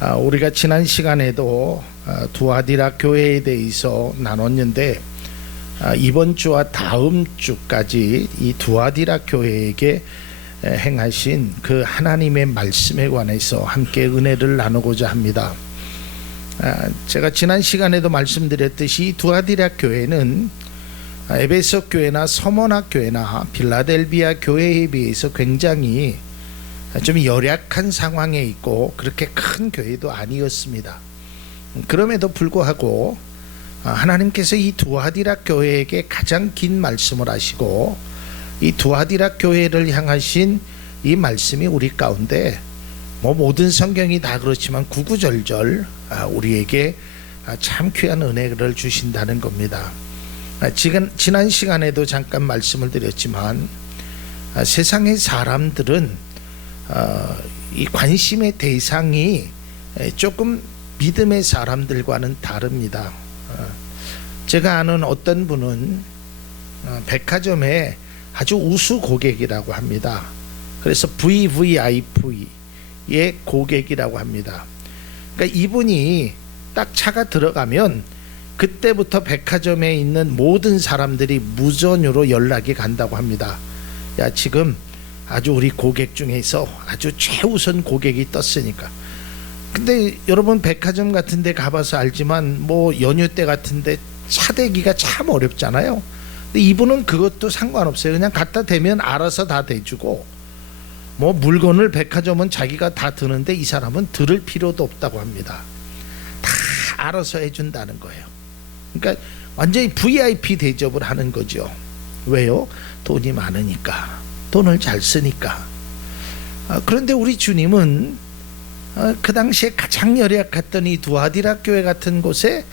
우리가 지난 시간에도 두아디라 교회에 대해서 나눴는데 이번 주와 다음 주까지 이 두아디라 교회에게 행하신 그 하나님의 말씀에 관해서 함께 은혜를 나누고자 합니다. 제가 지난 시간에도 말씀드렸듯이 두아디라 교회는 에베소 교회나 서머나 교회나 빌라델비아 교회에 비해서 굉장히 좀 열약한 상황에 있고 그렇게 큰 교회도 아니었습니다. 그럼에도 불구하고 하나님께서 이 두아디라 교회에게 가장 긴 말씀을 하시고 이 두아디라 교회를 향하신 이 말씀이 우리 가운데 모든 성경이 다 그렇지만 구구절절 우리에게 참 귀한 은혜를 주신다는 겁니다. 지난 시간에도 잠깐 말씀을 드렸지만 세상의 사람들은 이 관심의 대상이 조금 믿음의 사람들과는 다릅니다. 제가 아는 어떤 분은 백화점에 아주 우수 고객이라고 합니다. 그래서 VVIP의 고객이라고 합니다. 그러니까 이분이 딱 차가 들어가면 그때부터 백화점에 있는 모든 사람들이 무전으로 연락이 간다고 합니다. 야, 지금 아주 우리 고객 중에서 아주 최우선 고객이 떴으니까. 근데 여러분 백화점 같은 데 가봐서 알지만 연휴 때 같은 데 차대기가 참 어렵잖아요. 근데 이분은 그것도 상관없어요. 그냥 갖다 대면 알아서 다 대주고 물건을 백화점은 자기가 다 드는데 이 사람은 들을 필요도 없다고 합니다. 다 알아서 해준다는 거예요. 그러니까 완전히 VIP 대접을 하는 거죠. 왜요? 돈이 많으니까, 돈을 잘 쓰니까. 그런데 우리 주님은 그 당시에 가장 열약했던 이 두아디라 교회 같은 곳에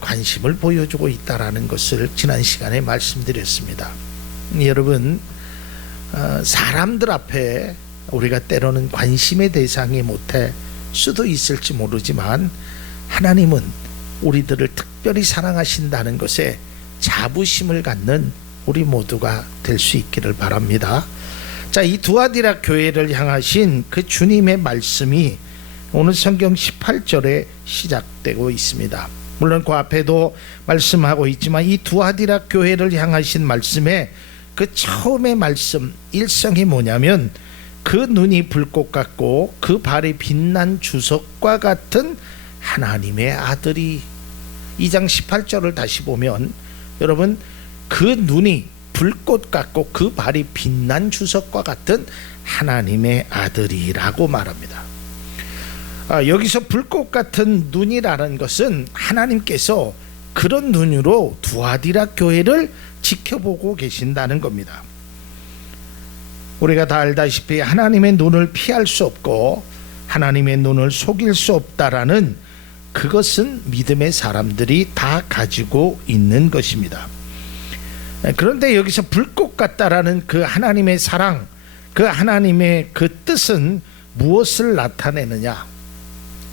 관심을 보여주고 있다라는 것을 지난 시간에 말씀드렸습니다. 여러분, 사람들 앞에 우리가 때로는 관심의 대상이 못할 수도 있을지 모르지만 하나님은 우리들을 특별히 사랑하신다는 것에 자부심을 갖는 우리 모두가 될 수 있기를 바랍니다. 자, 이 두아디라 교회를 향하신 그 주님의 말씀이 오늘 성경 18절에 시작되고 있습니다. 물론 그 앞에도 말씀하고 있지만 이 두아디라 교회를 향하신 말씀의 그 처음의 말씀 일성이 뭐냐면 그 눈이 불꽃 같고 그 발이 빛난 주석과 같은 하나님의 아들이. 2장 18절을 다시 보면 여러분, 그 눈이 불꽃 같고 그 발이 빛난 주석과 같은 하나님의 아들이라고 말합니다. 여기서 불꽃 같은 눈이라는 것은 하나님께서 그런 눈으로 두아디라 교회를 지켜보고 계신다는 겁니다. 우리가 다 알다시피 하나님의 눈을 피할 수 없고 하나님의 눈을 속일 수 없다라는 그것은 믿음의 사람들이 다 가지고 있는 것입니다. 그런데 여기서 불꽃 같다라는 그 하나님의 사랑, 그 하나님의 그 뜻은 무엇을 나타내느냐?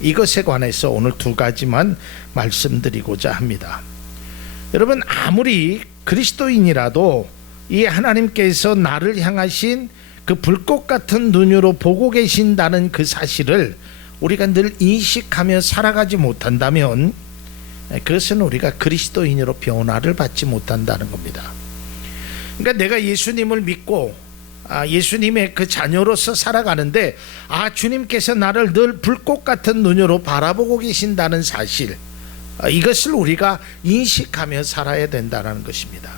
이것에 관해서 오늘 두 가지만 말씀드리고자 합니다. 여러분, 아무리 그리스도인이라도 이 하나님께서 나를 향하신 그 불꽃 같은 눈으로 보고 계신다는 그 사실을 우리가 늘 인식하며 살아가지 못한다면 그것은 우리가 그리스도인으로 변화를 받지 못한다는 겁니다. 그러니까 내가 예수님을 믿고 예수님의 그 자녀로서 살아가는데 주님께서 나를 늘 불꽃 같은 눈으로 바라보고 계신다는 사실, 이것을 우리가 인식하며 살아야 된다는 것입니다.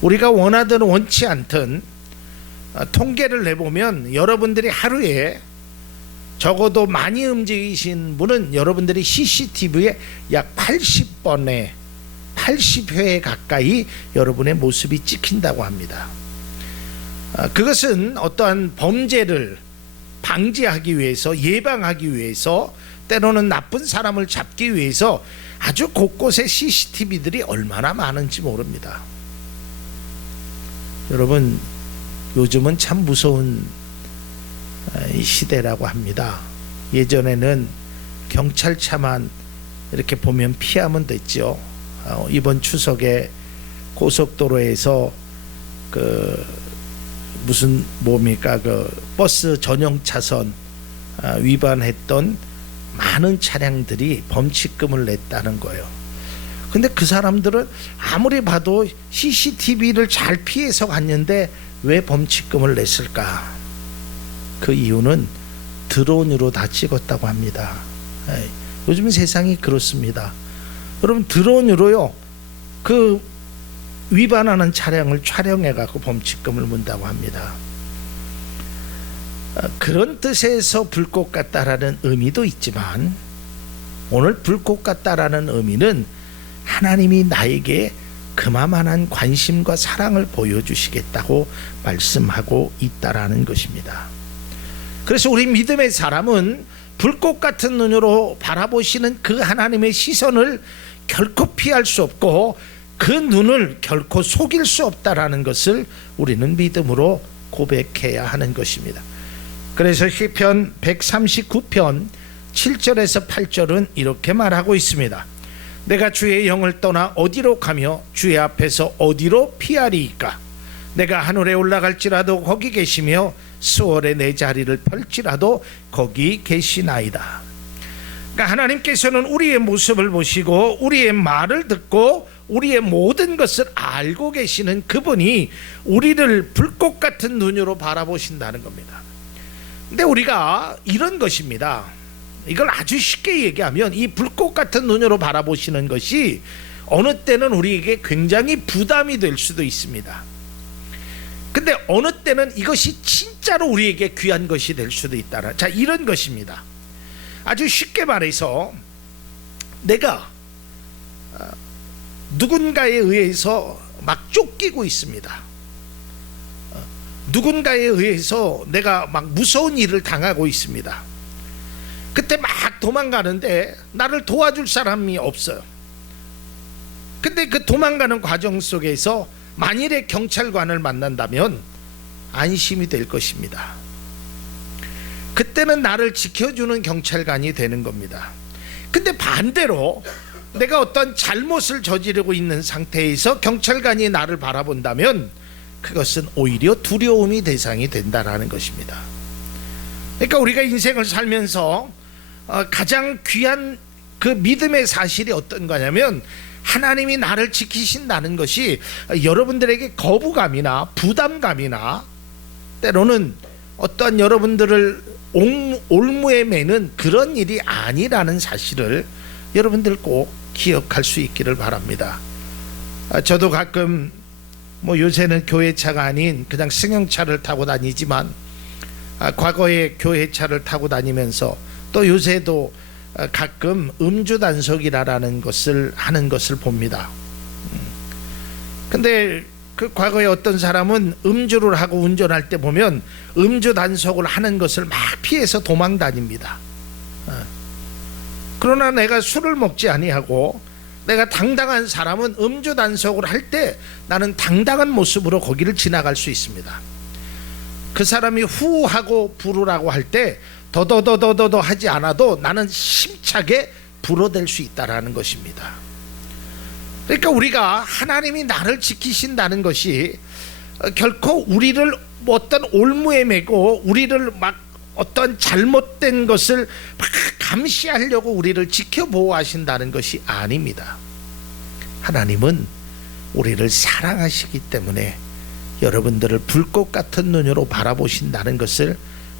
우리가 원하든 원치 않든 통계를 내보면 여러분들이 하루에 적어도 많이 움직이신 분은 여러분들이 CCTV에 약 80회에 가까이 여러분의 모습이 찍힌다고 합니다. 그것은 어떠한 범죄를 방지하기 위해서, 예방하기 위해서, 때로는 나쁜 사람을 잡기 위해서 아주 곳곳에 CCTV들이 얼마나 많은지 모릅니다. 여러분, 요즘은 참 무서운 시대라고 합니다. 예전에는 경찰차만 이렇게 보면 피하면 됐죠. 이번 추석에 고속도로에서 무슨 뭡니까 그 버스 전용 차선 위반했던 많은 차량들이 범칙금을 냈다는 거예요. 근데 그 사람들은 아무리 봐도 CCTV를 잘 피해서 갔는데 왜 범칙금을 냈을까? 그 이유는 드론으로 다 찍었다고 합니다. 요즘 세상이 그렇습니다. 여러분, 드론으로요 그 위반하는 차량을 촬영해 갖고 범칙금을 문다고 합니다. 그런 뜻에서 불꽃 같다라는 의미도 있지만, 오늘 불꽃 같다라는 의미는 하나님이 나에게 그만한 관심과 사랑을 보여주시겠다고 말씀하고 있다라는 것입니다. 그래서 우리 믿음의 사람은 불꽃 같은 눈으로 바라보시는 그 하나님의 시선을 결코 피할 수 없고, 그 눈을 결코 속일 수 없다라는 것을 우리는 믿음으로 고백해야 하는 것입니다. 그래서 시편 139편 7절에서 8절은 이렇게 말하고 있습니다. 내가 주의 영을 떠나 어디로 가며 주의 앞에서 어디로 피하리이까? 내가 하늘에 올라갈지라도 거기 계시며 수월에 내 자리를 펼지라도 거기 계시나이다. 그러니까 하나님께서는 우리의 모습을 보시고 우리의 말을 듣고 우리의 모든 것을 알고 계시는 그분이 우리를 불꽃 같은 눈으로 바라보신다는 겁니다. 근데 우리가 이런 것입니다. 이걸 아주 쉽게 얘기하면 이 불꽃 같은 눈으로 바라보시는 것이 어느 때는 우리에게 굉장히 부담이 될 수도 있습니다. 근데 어느 때는 이것이 진짜로 우리에게 귀한 것이 될 수도 있다. 자, 이런 것입니다. 아주 쉽게 말해서 내가 누군가에 의해서 막 쫓기고 있습니다. 누군가에 의해서 내가 막 무서운 일을 당하고 있습니다. 그때 막 도망가는데 나를 도와줄 사람이 없어요. 근데 그 도망가는 과정 속에서 만일에 경찰관을 만난다면 안심이 될 것입니다. 그때는 나를 지켜주는 경찰관이 되는 겁니다. 근데 반대로 내가 어떤 잘못을 저지르고 있는 상태에서 경찰관이 나를 바라본다면 그것은 오히려 두려움이 대상이 된다라는 것입니다. 그러니까 우리가 인생을 살면서 가장 귀한 그 믿음의 사실이 어떤 거냐면, 하나님이 나를 지키신다는 것이 여러분들에게 거부감이나 부담감이나 때로는 어떠한 여러분들을 올무에 매는 그런 일이 아니라는 사실을 여러분들 꼭 기억할 수 있기를 바랍니다. 저도 가끔 요새는 교회차가 아닌 그냥 승용차를 타고 다니지만, 과거에 교회차를 타고 다니면서 또 요새도 가끔 음주단속이라는 것을 하는 것을 봅니다. 근데 그 과거에 어떤 사람은 음주를 하고 운전할 때 보면 음주단속을 하는 것을 막 피해서 도망 다닙니다. 그러나 내가 술을 먹지 아니하고 내가 당당한 사람은 음주단속을 할 때 나는 당당한 모습으로 거기를 지나갈 수 있습니다. 그 사람이 후하고 부르라고 할 때 더더더더더 하지 않아도 나는 힘차게 불어댈 수 있다라는 것입니다. 그러니까 우리가 하나님이 나를 지키신다는 것이 결코 우리를 어떤 올무에 매고 우리를 막 어떤 잘못된 것을 막 감시하려고 우리를 지켜보호하신다는 것이 아닙니다. 하나님은 우리를 사랑하시기 때문에 여러분들을 불꽃 같은 눈으로 바라보신다는 것을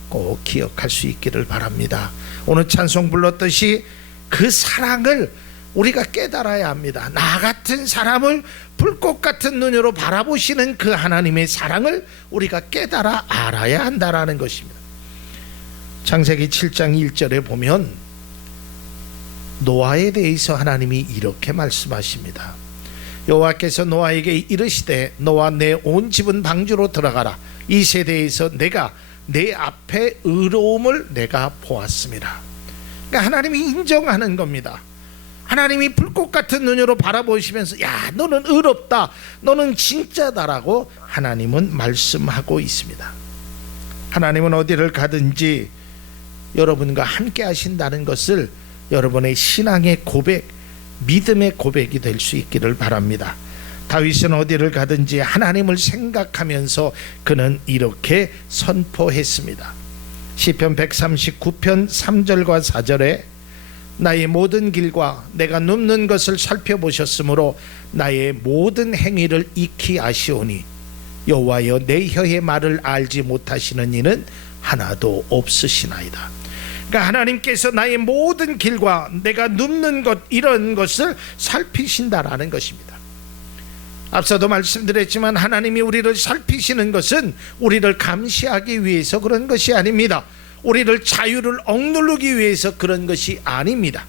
꼭 기억할 수 있기를 바랍니다. 오늘 찬송 불렀듯이 그 사랑을 우리가 깨달아야 합니다. 나 같은 사람을 불꽃 같은 눈으로 바라보시는 그 하나님의 사랑을 우리가 깨달아 알아야 한다라는 것입니다. 창세기 7장 1절에 보면 노아에 대해서 하나님이 이렇게 말씀하십니다. 여호와께서 노아에게 이르시되 너와 내 온 집은 방주로 들어가라. 이 세대에서 내가 내 앞에 의로움을 내가 보았습니다. 그러니까 하나님이 인정하는 겁니다. 하나님이 불꽃 같은 눈으로 바라보시면서 야, 너는 의롭다, 너는 진짜다라고 하나님은 말씀하고 있습니다. 하나님은 어디를 가든지 여러분과 함께 하신다는 것을 여러분의 신앙의 고백, 믿음의 고백이 될 수 있기를 바랍니다. 다윗은 어디를 가든지 하나님을 생각하면서 그는 이렇게 선포했습니다. 시편 139편 3절과 4절에 나의 모든 길과 내가 눕는 것을 살펴보셨으므로 나의 모든 행위를 익히 아시오니 여호와여 내 혀의 말을 알지 못하시는 이는 하나도 없으시나이다. 그러니까 하나님께서 나의 모든 길과 내가 눕는 것 이런 것을 살피신다라는 것입니다. 앞서도 말씀드렸지만 하나님이 우리를 살피시는 것은 우리를 감시하기 위해서 그런 것이 아닙니다. 우리를 자유를 억누르기 위해서 그런 것이 아닙니다.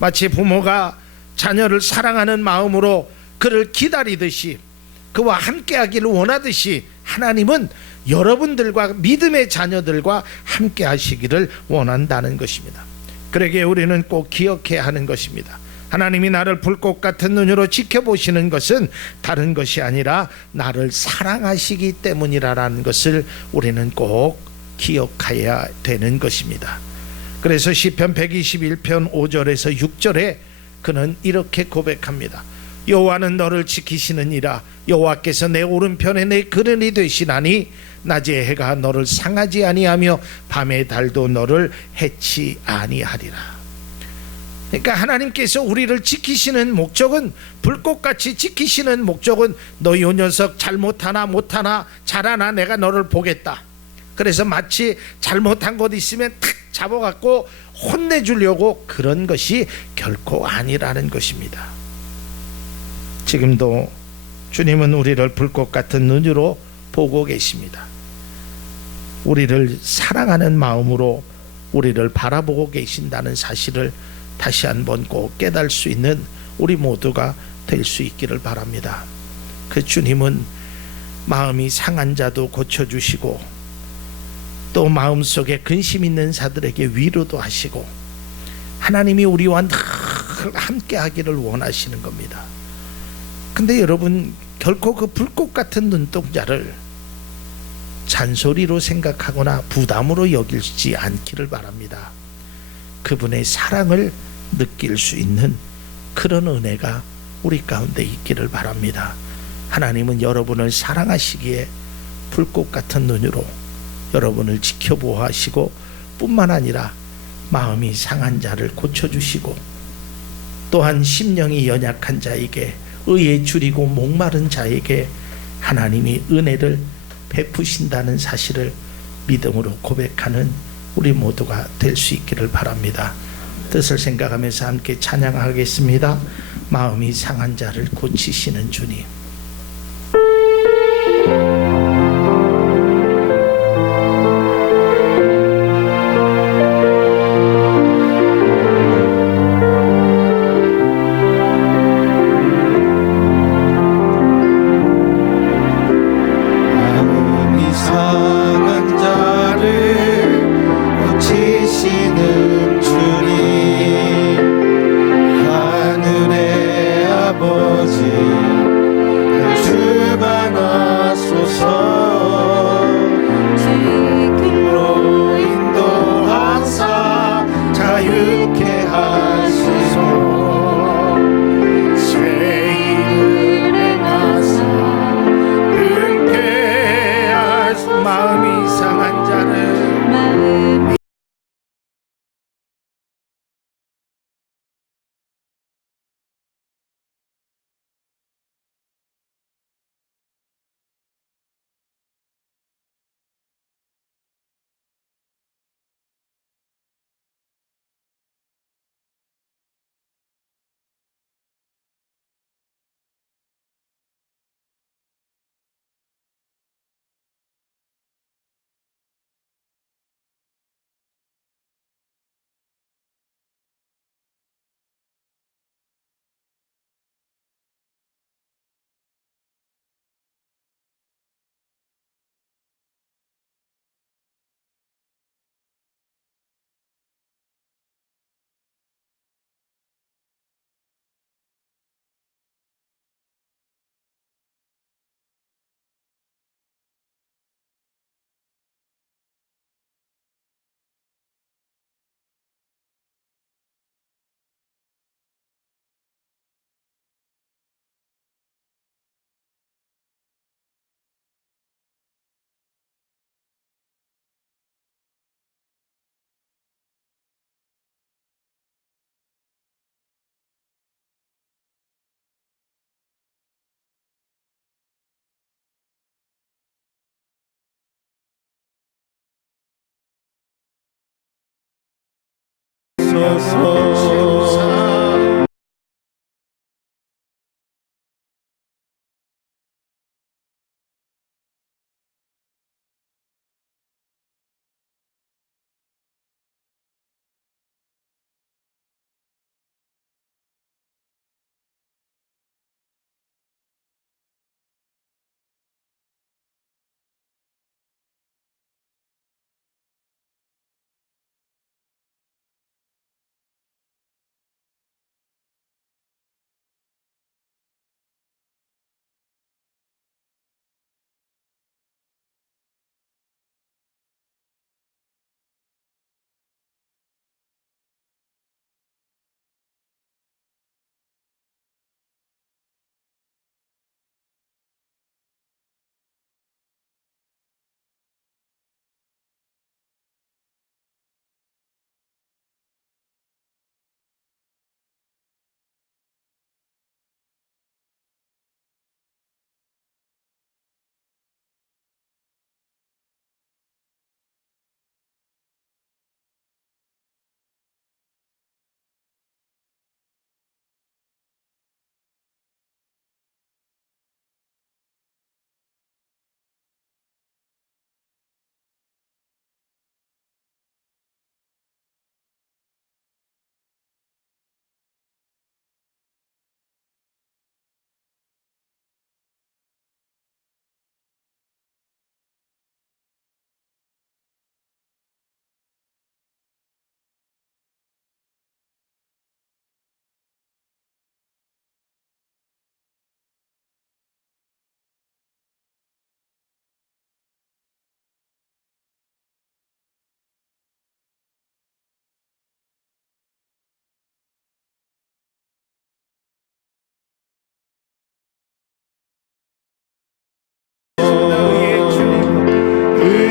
마치 부모가 자녀를 사랑하는 마음으로 그를 기다리듯이 그와 함께하기를 원하듯이 하나님은 여러분들과 믿음의 자녀들과 함께 하시기를 원한다는 것입니다. 그러기에 우리는 꼭 기억해야 하는 것입니다. 하나님이 나를 불꽃 같은 눈으로 지켜보시는 것은 다른 것이 아니라 나를 사랑하시기 때문이라는 것을 우리는 꼭 기억해야 되는 것입니다. 그래서 시편 121편 5절에서 6절에 그는 이렇게 고백합니다. 여호와는 너를 지키시느니라. 여호와께서 내 오른편에 내 그른이 되시나니 낮에 해가 너를 상하지 아니하며 밤의 달도 너를 해치 아니하리라. 그러니까 하나님께서 우리를 지키시는 목적은, 불꽃같이 지키시는 목적은 너 이 녀석 잘못하나 못하나 잘하나 내가 너를 보겠다. 그래서 마치 잘못한 것 있으면 탁 잡아갖고 혼내주려고 그런 것이 결코 아니라는 것입니다. 지금도 주님은 우리를 불꽃 같은 눈으로 보고 계십니다. 우리를 사랑하는 마음으로 우리를 바라보고 계신다는 사실을 다시 한번 꼭 깨달을 수 있는 우리 모두가 될 수 있기를 바랍니다. 그 주님은 마음이 상한 자도 고쳐주시고 또 마음속에 근심 있는 자들에게 위로도 하시고 하나님이 우리와 늘 함께 하기를 원하시는 겁니다. 근데 여러분, 결코 그 불꽃 같은 눈동자를 잔소리로 생각하거나 부담으로 여기지 않기를 바랍니다. 그분의 사랑을 느낄 수 있는 그런 은혜가 우리 가운데 있기를 바랍니다. 하나님은 여러분을 사랑하시기에 불꽃 같은 눈으로 여러분을 지켜보아하시고 뿐만 아니라 마음이 상한 자를 고쳐주시고 또한 심령이 연약한 자에게, 의에 줄이고 목마른 자에게 하나님이 은혜를 베푸신다는 사실을 믿음으로 고백하는 우리 모두가 될 수 있기를 바랍니다. 뜻을 생각하면서 함께 찬양하겠습니다. 마음이 상한 자를 고치시는 주님. 주소서.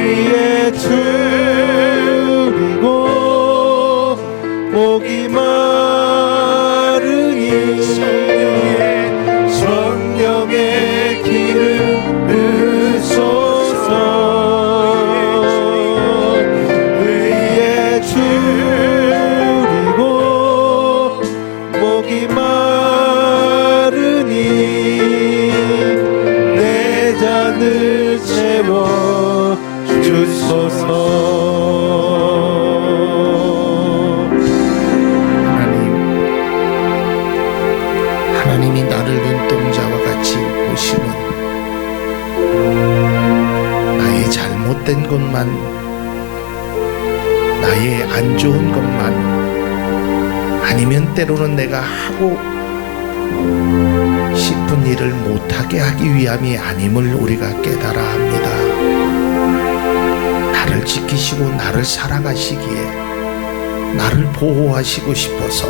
의에 줄이고 목이 마르니 성령의 기름 부으소서. 의에 줄이고 목이 마르니 내 잔을 채워 주소서. 하나님이 나를 눈동자와 같이 보시면 나의 잘못된 것만, 나의 안 좋은 것만, 아니면 때로는 내가 하고 싶은 일을 못하게 하기 위함이 아님을 우리가 깨달아 합니다. 나를 지키시고 나를 살아가시기에, 나를 보호하시고 싶어서,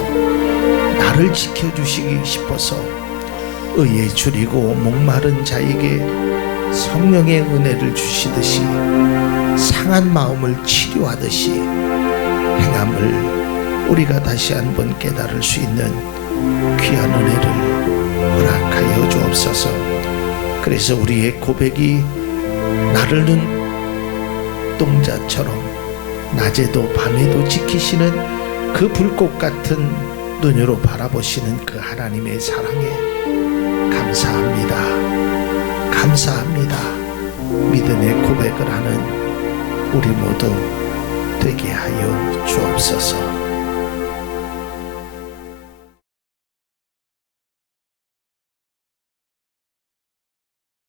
나를 지켜주시기 싶어서 의에 줄이고 목마른 자에게 성령의 은혜를 주시듯이 상한 마음을 치료하듯이 행함을 우리가 다시 한번 깨달을 수 있는 귀한 은혜를 허락하여 주옵소서. 그래서 우리의 고백이 나를 눈동자처럼 낮에도 밤에도 지키시는 그 불꽃 같은 눈으로 바라보시는 그 하나님의 사랑에 감사합니다. 감사합니다. 믿음의 고백을 하는 우리 모두 되게 하여 주옵소서.